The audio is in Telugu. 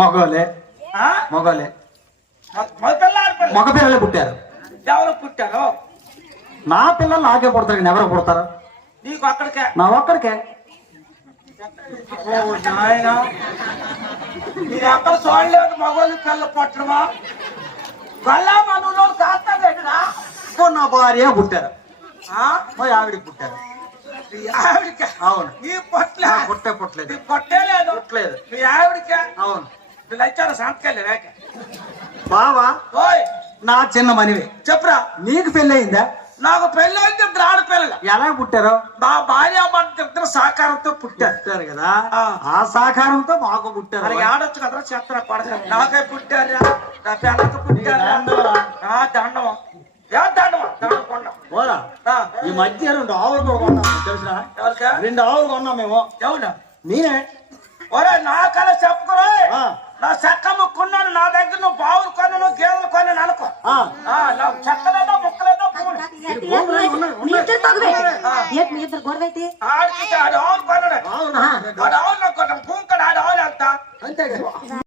మగోలే మగోలే మగ పిల్లలే పుట్టారు. ఎవరు పుట్టారు? నా పిల్లలు నాకే పుడతారు కానీ ఎవరు పుడతారు? నీకు అక్కడికే? నా ఒక్కడికే. ఆయన మీరు ఎక్కడ చూడలేదు మగవాళ్ళు పిల్ల పుట్టడమా? గల్లా మనలో కాస్తా పెట్టరా? నా భార్య పుట్టారు, మా ఆవిడికి పుట్టారు. ఆవిడికే? అవును. నీ పొట్లే పుట్టలేదు. నీ పొట్టేలేదు పుట్టలేదు. మీ ఆవిడికే? అవును. వీళ్ళు వచ్చారు సంతకెళ్ళి రేక. బావా ఓయ్ నా చిన్న మనివే చెప్పురా. నీకు పెళ్ళి అయిందా? నాకు పెళ్ళి అయితే ఇద్దరు ఆడపిల్లలు. ఎలా పుట్టారో? మా భార్య భర్త ఇద్దరు సహకారంతో పుట్టారు కదా. ఆ సహకారంతో మాకు పుట్టారు. మరి ఆడొచ్చు కదా చెత్తన పడతారు. నాకే పుట్టారా? నా పిల్లకి పుట్టారా? దండమా? ఏ దండమా? పోరా, ఈ మధ్య 2 ఆవులు కూడా కొన్నాం తెలిసిన. ఎవరికా? 2 ఆవులు కొన్నాం మేము. ఎవరు? నేనే. ఒరే నా కళ చెప్పుకురా. నా చెక్కమ్మ కొన్నాను, నా దగ్గర నువ్వు బావులు కొన్నాను, గేదెలు కొన్నాను అనుకో. నా చెక్కలేదో ముక్కలేదో ఆడికి ఆడు ఆవులు కొన్నాడు. ఆడు ఆవులు నాకు భూమి ఆడు ఆవులు అంతా.